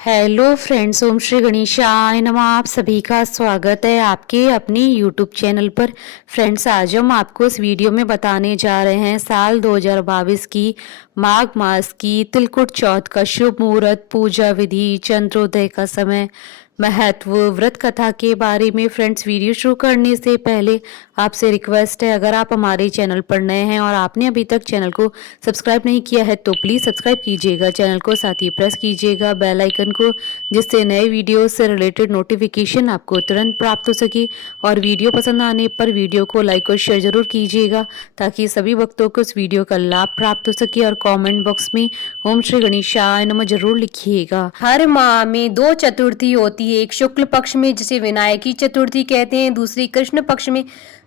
Hello friends, ओम श्री गणेशाय नमः। आप सभी का स्वागत है आपके अपनी यूट्यूब चैनल पर। फ्रेंड्स, आज हम आपको इस वीडियो में बताने जा रहे हैं साल 2022 की माघ मास की तिलकुट चौथ का शुभ मुहूर्त, पूजा विधि, चंद्रोदय का समय, महत्व, व्रत कथा के बारे में। फ्रेंड्स, वीडियो शुरू करने से पहले आपसे रिक्वेस्ट है, अगर आप हमारे चैनल पर नए हैं और आपने अभी तक चैनल को सब्सक्राइब नहीं किया है तो प्लीज़ सब्सक्राइब कीजिएगा चैनल को, साथ ही प्रेस कीजिएगा बेल आइकन को, जिससे नए वीडियो से रिलेटेड नोटिफिकेशन आपको तुरंत प्राप्त हो सके। और वीडियो पसंद आने पर वीडियो को लाइक और शेयर जरूर कीजिएगा ताकि सभी भक्तों को इस वीडियो का लाभ प्राप्त हो सके। और कमेंट बॉक्स में ओम श्री गणेशाय नमः जरूर लिखिएगा। हर माह में दो चतुर्थी होती है, एक शुक्ल पक्ष में जिसे विनायकी चतुर्थी कहते हैं, दूसरी कृष्ण पक्ष में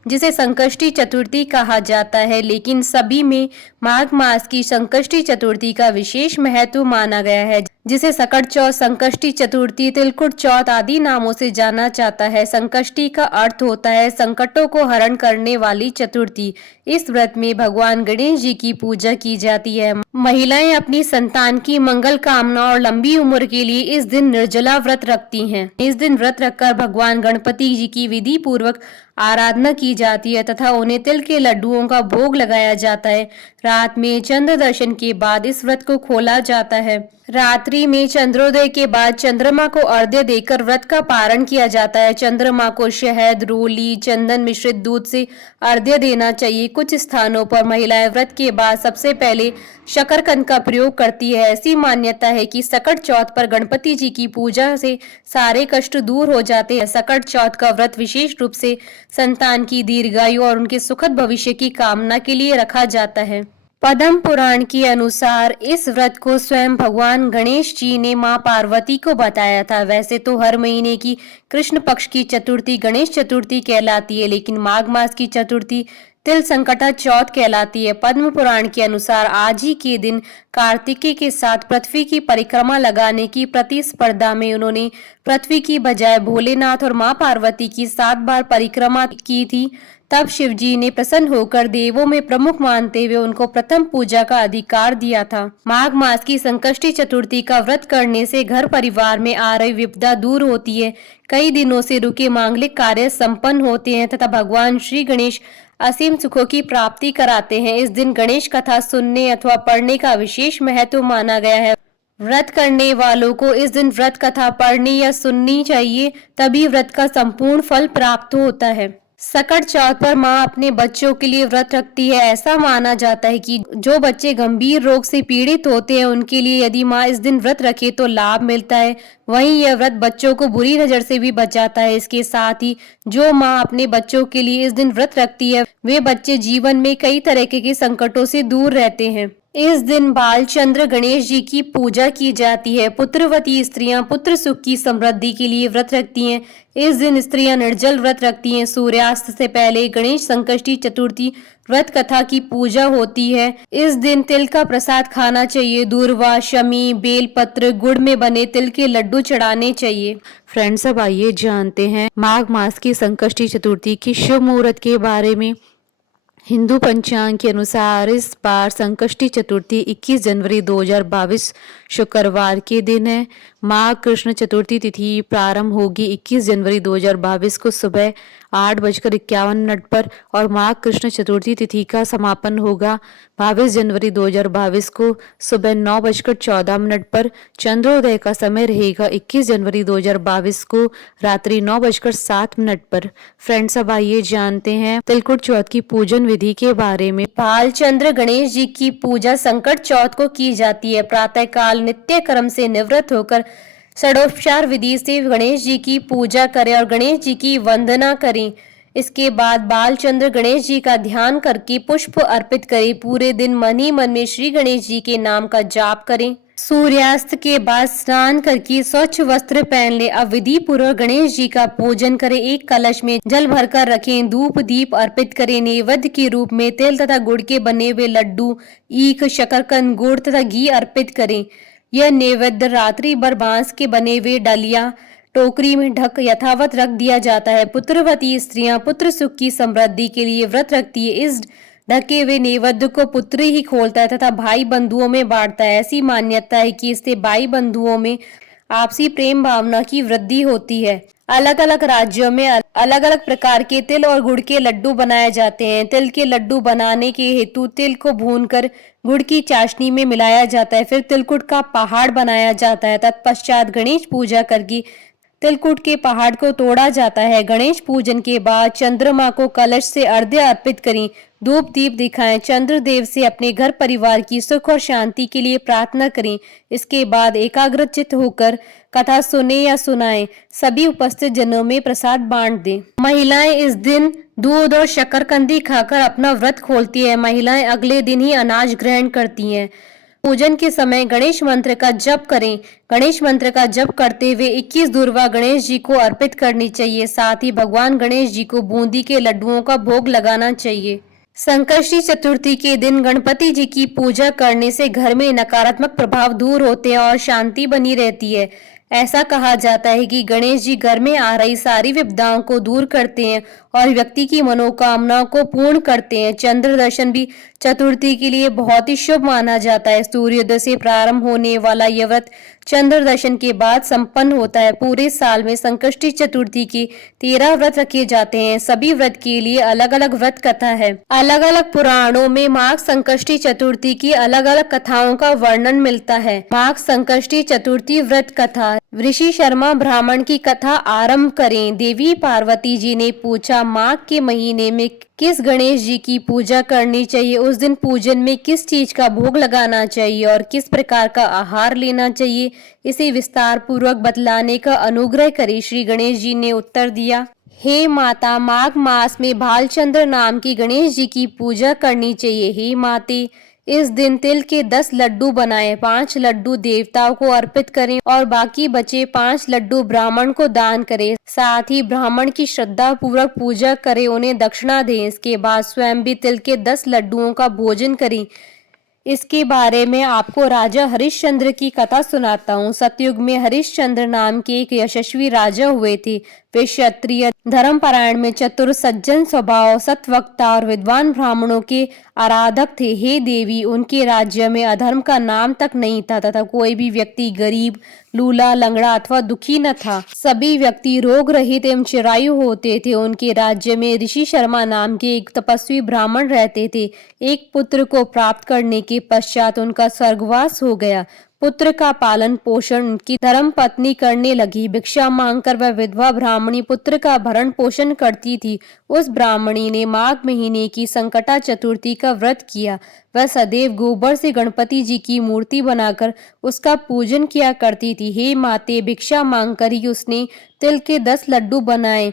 जिसे संकष्टी चतुर्थी कहा जाता है। लेकिन सभी में माघ मास की संकष्टी चतुर्थी का विशेष महत्व माना गया है, जिसे सकट चौथ, संकष्टी चतुर्थी, तिलकुट चौथ आदि नामों से जाना जाता है। संकष्टी का अर्थ होता है संकटों को हरण करने वाली चतुर्थी। इस व्रत में भगवान गणेश जी की पूजा की जाती है। महिलाएं अपनी संतान की मंगल कामना और लंबी उम्र के लिए इस दिन निर्जला व्रत रखती हैं। इस दिन व्रत रखकर भगवान गणपति जी की विधि पूर्वक आराधना की जाती है तथा उन्हें तिल के लड्डुओं का भोग लगाया जाता है। रात में चंद्र दर्शन के बाद इस व्रत को खोला जाता है। रात्रि में चंद्रोदय के बाद चंद्रमा को अर्घ्य देकर व्रत का पारण किया जाता है। चंद्रमा को शहद, रोली, चंदन मिश्रित दूध से अर्घ्य देना चाहिए। कुछ स्थानों पर महिलाएं व्रत के बाद सबसे पहले शकरकंद का प्रयोग करती है। ऐसी मान्यता है कि सकट चौथ पर गणपति जी की पूजा से सारे कष्ट दूर हो जाते हैं। सकट चौथ का व्रत विशेष रूप से संतान की दीर्घायु और उनके सुखद भविष्य की कामना के लिए रखा जाता है। पद्म पुराण के अनुसार इस व्रत को स्वयं भगवान गणेश जी ने मां पार्वती को बताया था। वैसे तो हर महीने की कृष्ण पक्ष की चतुर्थी गणेश चतुर्थी कहलाती है, लेकिन माघ मास की चतुर्थी तिल संकटा चौथ कहलाती है। पद्म पुराण के अनुसार आज ही के दिन कार्तिकेय के साथ पृथ्वी की परिक्रमा लगाने की प्रतिस्पर्धा में उन्होंने पृथ्वी की बजाय भोलेनाथ और मां पार्वती की 7 बार परिक्रमा की थी। तब शिवजी ने प्रसन्न होकर देवों में प्रमुख मानते हुए उनको प्रथम पूजा का अधिकार दिया था। माघ मास की संकष्टी चतुर्थी का व्रत करने से घर परिवार में आ रही विपदा दूर होती है। कई दिनों से रुके मांगलिक कार्य संपन्न होते हैं तथा भगवान श्री गणेश असीम सुखों की प्राप्ति कराते हैं। इस दिन गणेश कथा सुनने अथवा पढ़ने का विशेष महत्व माना गया है। व्रत करने वालों को इस दिन व्रत कथा पढ़नी या सुननी चाहिए, तभी व्रत का संपूर्ण फल प्राप्त होता है। सकट चौथ पर मां अपने बच्चों के लिए व्रत रखती है। ऐसा माना जाता है कि जो बच्चे गंभीर रोग से पीड़ित होते हैं उनके लिए यदि मां इस दिन व्रत रखे तो लाभ मिलता है। वहीं यह व्रत बच्चों को बुरी नजर से भी बचाता है। इसके साथ ही जो मां अपने बच्चों के लिए इस दिन व्रत रखती है वे बच्चे जीवन में कई तरह के संकटों से दूर रहते हैं। इस दिन बालचंद्र गणेश जी की पूजा की जाती है। पुत्रवती स्त्रियां पुत्र सुख की समृद्धि के लिए व्रत रखती हैं। इस दिन स्त्रियां निर्जल व्रत रखती हैं। सूर्यास्त से पहले गणेश संकष्टी चतुर्थी व्रत कथा की पूजा होती है। इस दिन तिल का प्रसाद खाना चाहिए। दूर्वा, शमी, बेलपत्र, गुड़ में बने तिल के लड्डू चढ़ाने चाहिए। फ्रेंड्स, अब आइए जानते हैं माघ मास की संकष्टी चतुर्थी की शुभ मुहूर्त के बारे में। हिंदू पंचांग के अनुसार इस बार संकष्टी चतुर्थी 21 जनवरी 2022 शुक्रवार के दिन है। माघ कृष्ण चतुर्थी तिथि प्रारंभ होगी 21 जनवरी 2022 को सुबह 8:51 पर और माघ कृष्ण चतुर्थी तिथि का समापन होगा 22 जनवरी 2022 को सुबह 9:14 पर। चंद्रोदय का समय रहेगा 21 जनवरी 2022 को रात्रि 9:07 पर। फ्रेंड्स, अब आइए जानते हैं तिलकुट चौथ की पूजन विधि के बारे में। बालचंद्र गणेश जी की पूजा संकट चौथ को की जाती है। प्रातः काल नित्य कर्म से निवृत्त होकर षडोपचार विधि से गणेश जी की पूजा करें और गणेश जी की वंदना करें। इसके बाद बालचंद्र गणेश जी का ध्यान करके पुष्प अर्पित करें। पूरे दिन मन ही मन में श्री गणेश जी के नाम का जाप करें। सूर्यास्त के बाद स्नान करके स्वच्छ वस्त्र पहन ले। अब विधि पूर्वक गणेश जी का पूजन करें। एक कलश में जल भरकर रखें। धूप दीप अर्पित करें। नैवेद्य के रूप में तिल तथा गुड़ के बने हुए लड्डू, ईख, शकरकंद, गुड़ तथा घी अर्पित करें। यह नैवेद्य रात्रि भर बांस के बने हुए डलिया टोकरी में ढक यथावत रख दिया जाता है। पुत्रवती स्त्रियां पुत्र सुख की समृद्धि के लिए व्रत रखती है। इस ढके हुए नैवेद्य को पुत्र ही खोलता है तथा भाई बंधुओं में बांटता है। ऐसी मान्यता है कि इससे भाई बंधुओं में आपसी प्रेम भावना की वृद्धि होती है। अलग अलग राज्यों में अलग अलग प्रकार के तिल और गुड़ के लड्डू बनाए जाते हैं। तिल के लड्डू बनाने के हेतु तिल को भूनकर गुड़ की चाशनी में मिलाया जाता है। फिर तिलकुट का पहाड़ बनाया जाता है। तत्पश्चात गणेश पूजा करके तिलकुट के पहाड़ को तोड़ा जाता है। गणेश पूजन के बाद चंद्रमा को कलश से अर्घ्य अर्पित करें, धूप दीप दिखाएं, चंद्रदेव से अपने घर परिवार की सुख और शांति के लिए प्रार्थना करें। इसके बाद एकाग्रचित्त होकर कथा सुने या सुनाएं। सभी उपस्थित जनों में प्रसाद बांट दें। महिलाएं इस दिन दूध और शक्करकंदी खाकर अपना व्रत खोलती है। महिलाएं अगले दिन ही अनाज ग्रहण करती हैं। पूजन के समय गणेश मंत्र का जप करें। गणेश मंत्र का जप करते हुए 21 दूर्वा गणेश जी को अर्पित करनी चाहिए। साथ ही भगवान गणेश जी को बूंदी के लड्डुओं का भोग लगाना चाहिए। संकष्टी चतुर्थी के दिन गणपति जी की पूजा करने से घर में नकारात्मक प्रभाव दूर होते हैं और शांति बनी रहती है। ऐसा कहा जाता है कि गणेश जी घर में आ रही सारी विपदाओं को दूर करते हैं और व्यक्ति की मनोकामनाओं को पूर्ण करते हैं। चंद्र दर्शन भी चतुर्थी के लिए बहुत ही शुभ माना जाता है। सूर्योदय से प्रारंभ होने वाला यह व्रत चंद्र दर्शन के बाद संपन्न होता है। पूरे साल में संकष्टी चतुर्थी के 13 व्रत रखे जाते हैं। सभी व्रत के लिए अलग अलग व्रत कथा है। अलग अलग पुराणों में माघ संकष्टी चतुर्थी की अलग अलग कथाओं का वर्णन मिलता है। माघ संकष्टी चतुर्थी व्रत कथा। ऋषि शर्मा ब्राह्मण की कथा आरंभ करें। देवी पार्वती जी ने पूछा, माघ के महीने में किस गणेश जी की पूजा करनी चाहिए? उस दिन पूजन में किस चीज का भोग लगाना चाहिए और किस प्रकार का आहार लेना चाहिए? इसे विस्तार पूर्वक बतलाने का अनुग्रह करें। श्री गणेश जी ने उत्तर दिया, हे माता, माघ मास में भालचंद्र नाम की गणेश जी की पूजा करनी चाहिए। हे माते, इस दिन तिल के 10 लड्डू बनाएं, 5 लड्डू देवताओं को अर्पित करें और बाकी बचे 5 लड्डू ब्राह्मण को दान करें। साथ ही ब्राह्मण की श्रद्धा पूर्वक पूजा करें, उन्हें दक्षिणा दें। इसके बाद स्वयं भी तिल के 10 लड्डुओं का भोजन करें। इसके बारे में आपको राजा हरिश्चंद्र की कथा सुनाता हूँ। सतयुग में हरिश्चंद्र नाम के एक यशस्वी राजा हुए थे। वे क्षत्रिय धर्मपरायण में चतुर, सज्जन स्वभाव, सत्वक्ता और विद्वान ब्राह्मणों के आराधक थे। हे देवी, उनके राज्य में अधर्म का नाम तक नहीं था तथा कोई भी व्यक्ति गरीब, लूला, लंगड़ा अथवा दुखी न था। सभी व्यक्ति रोग रहित एवं चिरायु होते थे। उनके राज्य में ऋषि शर्मा नाम के एक तपस्वी ब्राह्मण रहते थे। एक पुत्र को प्राप्त करने के पश्चात उनका स्वर्गवास हो गया। पुत्र का पालन पोषण उनकी धर्म पत्नी करने लगी। भिक्षा मांगकर वह विधवा ब्राह्मणी पुत्र का भरण पोषण करती थी। उस ब्राह्मणी ने माघ महीने की संकटा चतुर्थी का व्रत किया। वह सदैव गोबर से गणपति जी की मूर्ति बनाकर उसका पूजन किया करती थी। हे माते, भिक्षा मांगकर ही उसने तिल के 10 लड्डू बनाए।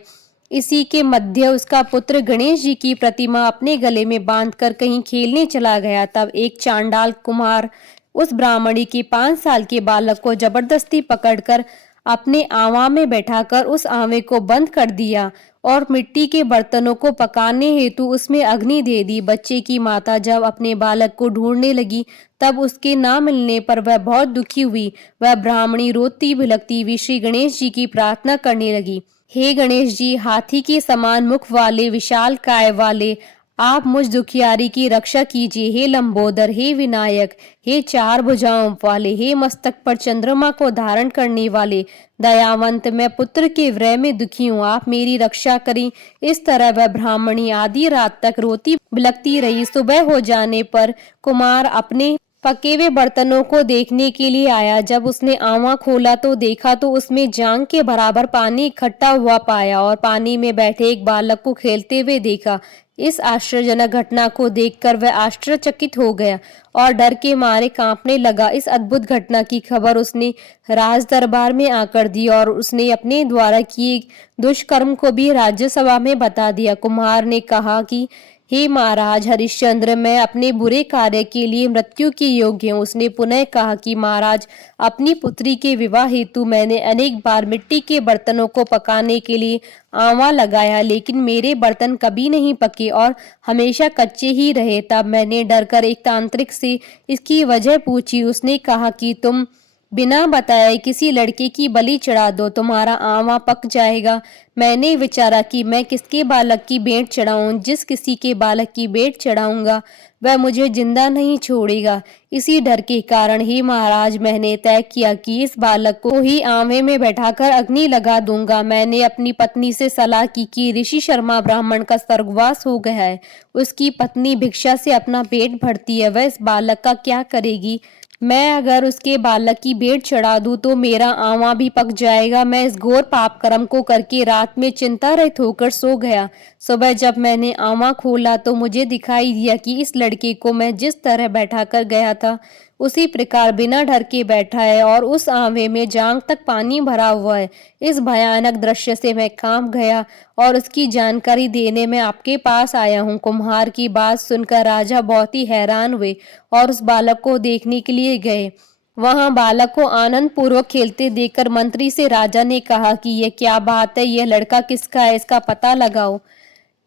इसी के मध्य उसका पुत्र गणेश जी की प्रतिमा अपने गले में बांधकर कहीं खेलने चला गया। तब एक चांडाल कुमार उस ब्राह्मणी के 5 साल के बालक को जबरदस्ती पकड़कर अपने आवा में बैठाकर उस आवे को बंद कर दिया और मिट्टी के बर्तनों को पकाने हेतु उसमें अग्नि दे दी। बच्चे की माता जब अपने बालक को ढूंढने लगी तब उसके ना मिलने पर वह बहुत दुखी हुई। वह ब्राह्मणी रोती बिलखती हुई श्री गणेश जी की प्रार्थना करने लगी, हे गणेश जी, हाथी के समान मुख वाले, विशाल काय वाले, आप मुझ दुखियारी की रक्षा कीजिए। हे लंबोदर, हे विनायक, हे 4 भुजाओं वाले, हे मस्तक पर चंद्रमा को धारण करने वाले, दयावंत, मैं पुत्र के व्रय में दुखी हूँ, आप मेरी रक्षा करें। इस तरह वह ब्राह्मणी आधी रात तक रोती बिलखती रही। सुबह हो जाने पर कुमार अपने पके हुए बर्तनों को देखने के लिए आया। जब उसने आंवा खोला तो देखा तो उसमें जांग के बराबर पानी इकट्ठा हुआ पाया और पानी में बैठे एक बालक को खेलते हुए देखा। इस आश्चर्यजनक घटना को देखकर वह आश्चर्यचकित हो गया और डर के मारे कांपने लगा। इस अद्भुत घटना की खबर उसने राज दरबार में आकर दी और उसने अपने द्वारा किए दुष्कर्म को भी राज्यसभा में बता दिया। कुम्हार ने कहा कि हे महाराज हरिश्चंद्र, मैं अपने बुरे कार्य के लिए मृत्यु के योग्य हूँ। उसने पुनः कहा कि महाराज, अपनी पुत्री के विवाह हेतु मैंने अनेक बार मिट्टी के बर्तनों को पकाने के लिए आंवा लगाया, लेकिन मेरे बर्तन कभी नहीं पके और हमेशा कच्चे ही रहे। तब मैंने डरकर एक तांत्रिक से इसकी वजह पूछी। उसने कहा कि तुम बिना बताए किसी लड़के की बलि चढ़ा दो, तुम्हारा आंवला पक जाएगा। मैंने विचारा कि मैं किसके बालक की भेंट चढ़ाऊं। जिस किसी के बालक की भेंट चढ़ाऊंगा वह मुझे जिंदा नहीं छोड़ेगा। इसी डर के कारण ही महाराज मैंने तय किया कि इस बालक को ही आंवले में बैठाकर अग्नि लगा दूंगा। मैंने अपनी पत्नी से सलाह की कि ऋषि शर्मा ब्राह्मण का स्वर्गवास हो गया है, उसकी पत्नी भिक्षा से अपना पेट भरती है, वह इस बालक का क्या करेगी। मैं अगर उसके बालक की भेंट चढ़ा दूं तो मेरा आंवला भी पक जाएगा। मैं इस घोर पाप कर्म को करके रात में चिंता रहित होकर सो गया। सुबह जब मैंने आंवला खोला तो मुझे दिखाई दिया कि इस लड़के को मैं जिस तरह बैठा कर गया था उसी प्रकार बिना डर के बैठा है और उस आंवले में जांघ तक पानी भरा हुआ है। इस भयानक दृश्य से मैं कांप गया और उसकी जानकारी देने में आपके पास आया हूँ। कुम्हार की बात सुनकर राजा बहुत ही हैरान हुए और उस बालक को देखने के लिए गए। वहां बालक को आनंद पूर्वक खेलते देखकर मंत्री से राजा ने कहा कि यह क्या बात है, यह लड़का किसका है, इसका पता लगाओ।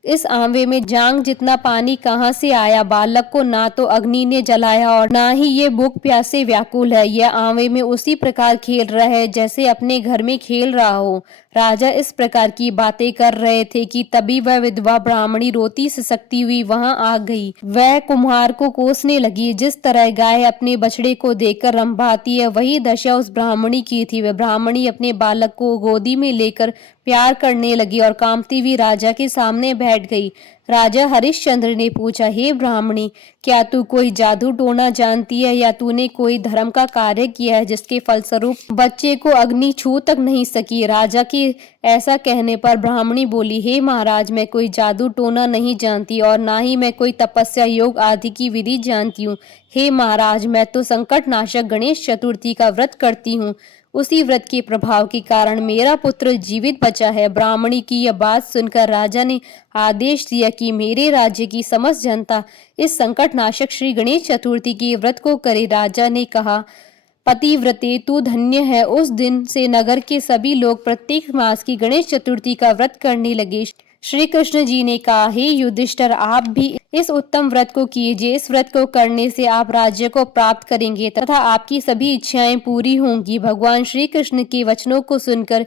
इस आंवले में जांघ जितना पानी कहाँ से आया। बालक को ना तो अग्नि ने जलाया और ना ही ये भूख प्यास से व्याकुल है। यह आंवले में उसी प्रकार खेल रहा है जैसे अपने घर में खेल रहा हो। राजा इस प्रकार की बातें कर रहे थे कि तभी वह विधवा ब्राह्मणी रोती सिसकती हुई वहां आ गई। वह कुम्हार को कोसने लगी। जिस तरह गाय अपने बछड़े को देखकर रंभाती है वही दशा उस ब्राह्मणी की थी। वह ब्राह्मणी अपने बालक को गोदी में लेकर प्यार करने लगी और कांपती हुई राजा के सामने बैठ गई। राजा हरिश्चंद्र ने पूछा, हे ब्राह्मणी, क्या तू कोई जादू टोना जानती है या तूने कोई धर्म का कार्य किया है जिसके फलस्वरूप बच्चे को अग्नि छू तक नहीं सकी। राजा के ऐसा कहने पर ब्राह्मणी बोली, हे महाराज, मैं कोई जादू टोना नहीं जानती और ना ही मैं कोई तपस्या योग आदि की विधि जानती हूँ। हे महाराज, मैं तो संकट नाशक गणेश चतुर्थी का व्रत करती हूँ। उसी व्रत के प्रभाव के कारण मेरा पुत्र जीवित बचा है। ब्राह्मणी की यह बात सुनकर राजा ने आदेश दिया कि मेरे राज्य की समस्त जनता इस संकट नाशक श्री गणेश चतुर्थी के व्रत को करे। राजा ने कहा, पतिव्रते तू धन्य है। उस दिन से नगर के सभी लोग प्रत्येक मास की गणेश चतुर्थी का व्रत करने लगे। श्री कृष्ण जी ने कहा, हे युधिष्ठिर, आप भी इस उत्तम व्रत को कीजिए। इस व्रत को करने से आप राज्य को प्राप्त करेंगे तथा आपकी सभी इच्छाएं पूरी होंगी। भगवान श्री कृष्ण के वचनों को सुनकर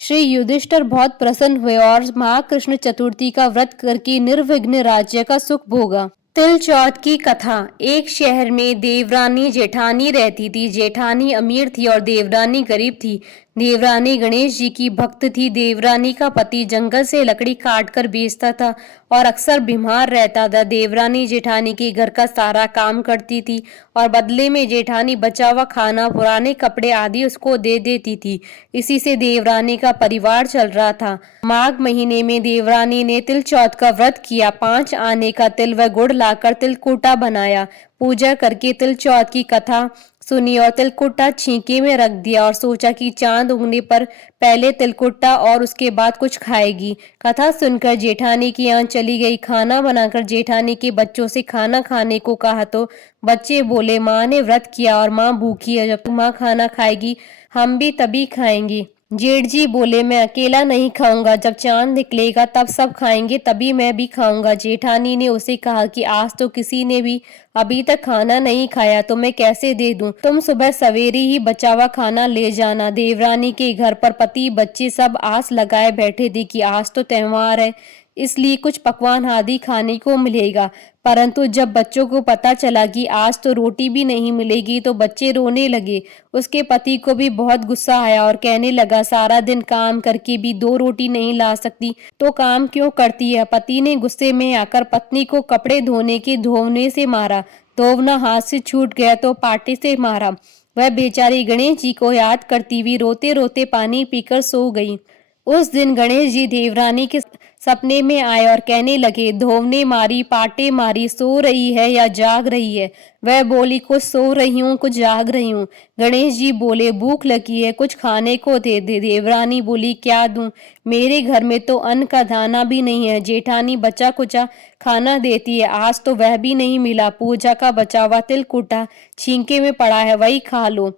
श्री युधिष्ठिर बहुत प्रसन्न हुए और महाकृष्ण चतुर्थी का व्रत करके निर्विघ्न राज्य का सुख भोगा। तिल चौथ की कथा। एक शहर में देवरानी जेठानी रहती थी। जेठानी अमीर थी और देवरानी गरीब थी। देवरानी गणेश जी की भक्त थी। देवरानी का पति जंगल से लकड़ी काट कर बेचता था और अक्सर बीमार रहता था। देवरानी जेठानी के घर का सारा काम करती थी और बदले में जेठानी बचा हुआ खाना, पुराने कपड़े आदि उसको दे देती थी। इसी से देवरानी का परिवार चल रहा था। माघ महीने में देवरानी ने तिल चौथ का व्रत किया। 5 आने का तिल व गुड़ लाकर तिलकुटा बनाया। पूजा करके तिल चौथ की कथा सुनी और तिलकुटा छींके में रख दिया और सोचा कि चांद उगने पर पहले तिलकुटा और उसके बाद कुछ खाएगी। कथा सुनकर जेठानी की आंख चली गई। खाना बनाकर जेठानी के बच्चों से खाना खाने को कहा तो बच्चे बोले, माँ ने व्रत किया और माँ भूखी है, जब माँ खाना खाएगी हम भी तभी खाएंगे। जेठ जी बोले, मैं अकेला नहीं खाऊंगा, जब चांद निकलेगा तब सब खाएंगे, तभी मैं भी खाऊंगा। जेठानी ने उसे कहा कि आज तो किसी ने भी अभी तक खाना नहीं खाया तो मैं कैसे दे दूं। तुम सुबह सवेरे ही बचा हुआ खाना ले जाना। देवरानी के घर पर पति बच्चे सब आस लगाए बैठे थे कि आज तो त्योहार है, इसलिए कुछ पकवान आदि खाने को मिलेगा। परंतु जब बच्चों को पता चला कि आज तो रोटी भी नहीं मिलेगी तो बच्चे रोने लगे। उसके पति को भी बहुत गुस्सा आया और कहने लगा, सारा दिन काम करके भी 2 रोटी नहीं ला सकती तो काम क्यों करती है। पति ने गुस्से में आकर पत्नी को कपड़े धोने के धोने से मारा। धोवना हाथ से छूट गया तो पाटे से मारा। वह बेचारी गणेश जी को याद करती हुई रोते रोते पानी पीकर सो गई। उस दिन गणेश जी देवरानी के सपने में आए और कहने लगे, धोवने मारी, पाटे मारी, सो रही है या जाग रही है। वह बोली, कुछ सो रही हूँ, कुछ जाग रही हूँ। गणेश जी बोले, भूख लगी है, कुछ खाने को दे दे। देवरानी बोली, क्या दूं, मेरे घर में तो अन्न का दाना भी नहीं है। जेठानी बचा कुचा खाना देती है, आज तो वह भी नहीं मिला। पूजा का बचा हुआ तिलकुटा छींके में पड़ा है, वही खा लो।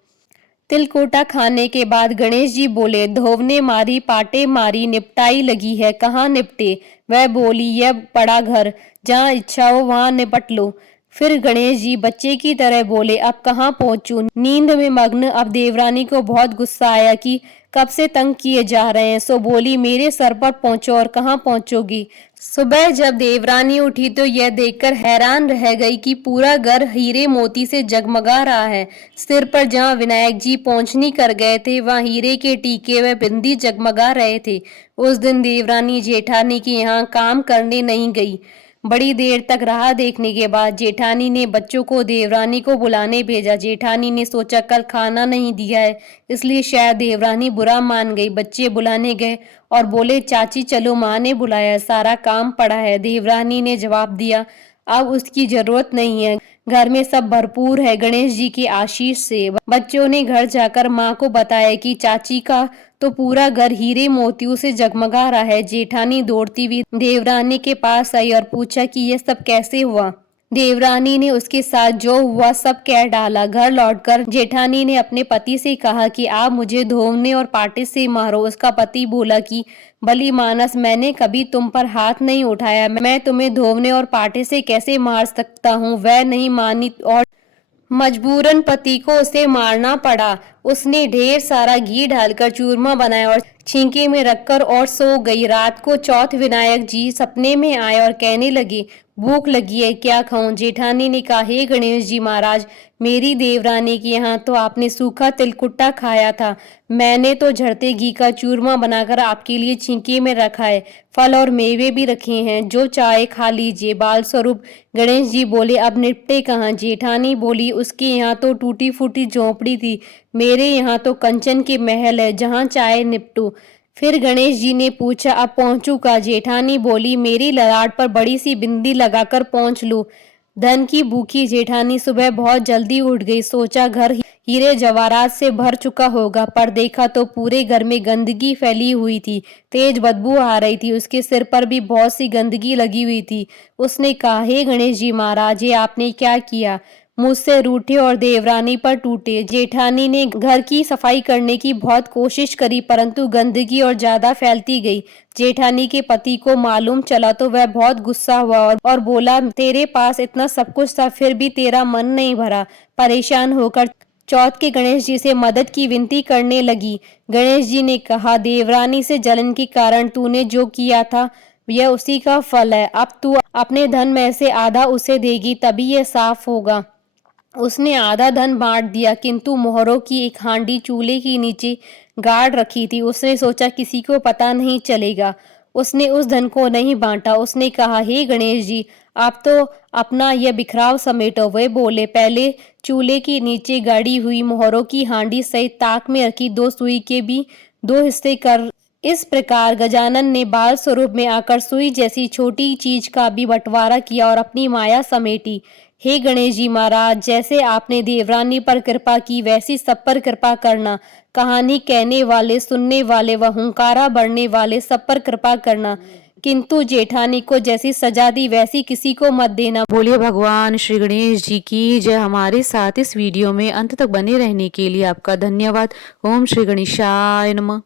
तिलकोटा खाने के बाद गणेश जी बोले, धोवने मारी, पाटे मारी, निपटाई लगी है, कहाँ निपटे। वह बोली, यह पड़ा घर, जहाँ इच्छा हो वहां निपट लो। फिर गणेश जी बच्चे की तरह बोले, अब कहाँ पहुंचूं? नींद में मग्न अब देवरानी को बहुत गुस्सा आया कि कब से तंग किए जा रहे हैं, सो बोली, मेरे सर पर पहुंचो। और कहाँ पहुंचोगी? सुबह जब देवरानी उठी तो यह देखकर हैरान रह गई कि पूरा घर हीरे मोती से जगमगा रहा है। सिर पर जहाँ विनायक जी पहुंचनी कर गए थे, वहाँ हीरे के टीके व बिंदी जगमगा रहे थे। उस दिन देवरानी जेठानी के यहाँ काम करने नहीं गई। बड़ी देर तक राह देखने के बाद जेठानी ने बच्चों को देवरानी को बुलाने भेजा। जेठानी ने सोचा कल खाना नहीं दिया है, इसलिए शायद देवरानी बुरा मान गई। बच्चे बुलाने गए और बोले, चाची चलो, माँ ने बुलाया, सारा काम पड़ा है। देवरानी ने जवाब दिया, अब उसकी जरूरत नहीं है, घर में सब भरपूर है गणेश जी की आशीष से। बच्चों ने घर जाकर माँ को बताया कि चाची का तो पूरा घर हीरे मोतियों से जगमगा रहा है। जेठानी दौड़ती हुई देवरानी के पास आई और पूछा कि यह सब कैसे हुआ। देवरानी ने उसके साथ जो हुआ सब कह डाला। घर लौटकर जेठानी ने अपने पति से कहा कि आप मुझे धोने और पाटे से मारो। उसका पति बोला कि भली मानस, मैंने कभी तुम पर हाथ नहीं उठाया, मैं तुम्हें धोने और पाटे से कैसे मार सकता हूँ। वह नहीं मानी और मजबूरन पति को उसे मारना पड़ा। उसने ढेर सारा घी डालकर चूरमा बनाया और छींके में रखकर और सो गई। रात को चौथ विनायक जी सपने में आए और कहने लगे, भूख लगी है, क्या खाऊं? जेठानी ने कहा, हे गणेश जी महाराज, मेरी देवरानी के यहाँ तो आपने सूखा तिलकुट्टा खाया था, मैंने तो झड़ते घी का चूरमा बनाकर आपके लिए छींके में रखा है, फल और मेवे भी रखे हैं, जो चाहे खा लीजिए। बाल स्वरूप गणेश जी बोले, अब निपटे कहाँ? जेठानी बोली, उसके यहाँ तो टूटी फूटी झोंपड़ी थी, मेरे यहाँ तो कंचन के महल है, जहाँ चाहे निपटू। फिर गणेश जी ने पूछा, अब पहुंचू का? जेठानी बोली, मेरी ललाट पर बड़ी सी बिंदी लगाकर पहुंच लूं। धन की भूखी जेठानी सुबह बहुत जल्दी उठ गई। सोचा घर हीरे जवाहरात से भर चुका होगा, पर देखा तो पूरे घर में गंदगी फैली हुई थी, तेज बदबू आ रही थी। उसके सिर पर भी बहुत सी गंदगी लगी हुई थी। उसने कहा, हे गणेश जी महाराज, ये आपने क्या किया? मुझसे रूठे और देवरानी पर टूटे। जेठानी ने घर की सफाई करने की बहुत कोशिश करी, परंतु गंदगी और ज्यादा फैलती गई। जेठानी के पति को मालूम चला तो वह बहुत गुस्सा हुआ और बोला, तेरे पास इतना सब कुछ था, फिर भी तेरा मन नहीं भरा। परेशान होकर चौथ के गणेश जी से मदद की विनती करने लगी। गणेश जी ने कहा, देवरानी से जलन के कारण तूने जो किया था, यह उसी का फल है। अब तू अपने धन में से आधा उसे देगी, तभी यह साफ होगा। उसने आधा धन बांट दिया, किंतु मोहरों की एक हांडी चूल्हे के नीचे गाड़ रखी थी। उसने सोचा किसी को पता नहीं चलेगा। उसने उस धन को नहीं बांटा। उसने कहा, हे गणेश जी, आप तो अपना यह बिखराव समेटो। वे बोले, पहले चूल्हे के नीचे गाड़ी हुई मोहरों की हांडी सहित ताक में रखी 2 सुई के भी 2 हिस्से कर। इस प्रकार गजानन ने बाल स्वरूप में आकर सुई जैसी छोटी चीज का भी बंटवारा किया और अपनी माया समेटी। हे गणेश जी महाराज, जैसे आपने देवरानी पर कृपा की, वैसी सब पर कृपा करना। कहानी कहने वाले, सुनने वाले व हुंकारा बढ़ने वाले सब पर कृपा करना, किंतु जेठानी को जैसी सजा दी वैसी किसी को मत देना। बोलिए भगवान श्री गणेश जी की जय। हमारे साथ इस वीडियो में अंत तक बने रहने के लिए आपका धन्यवाद। ओम श्री गणेशाय नमः।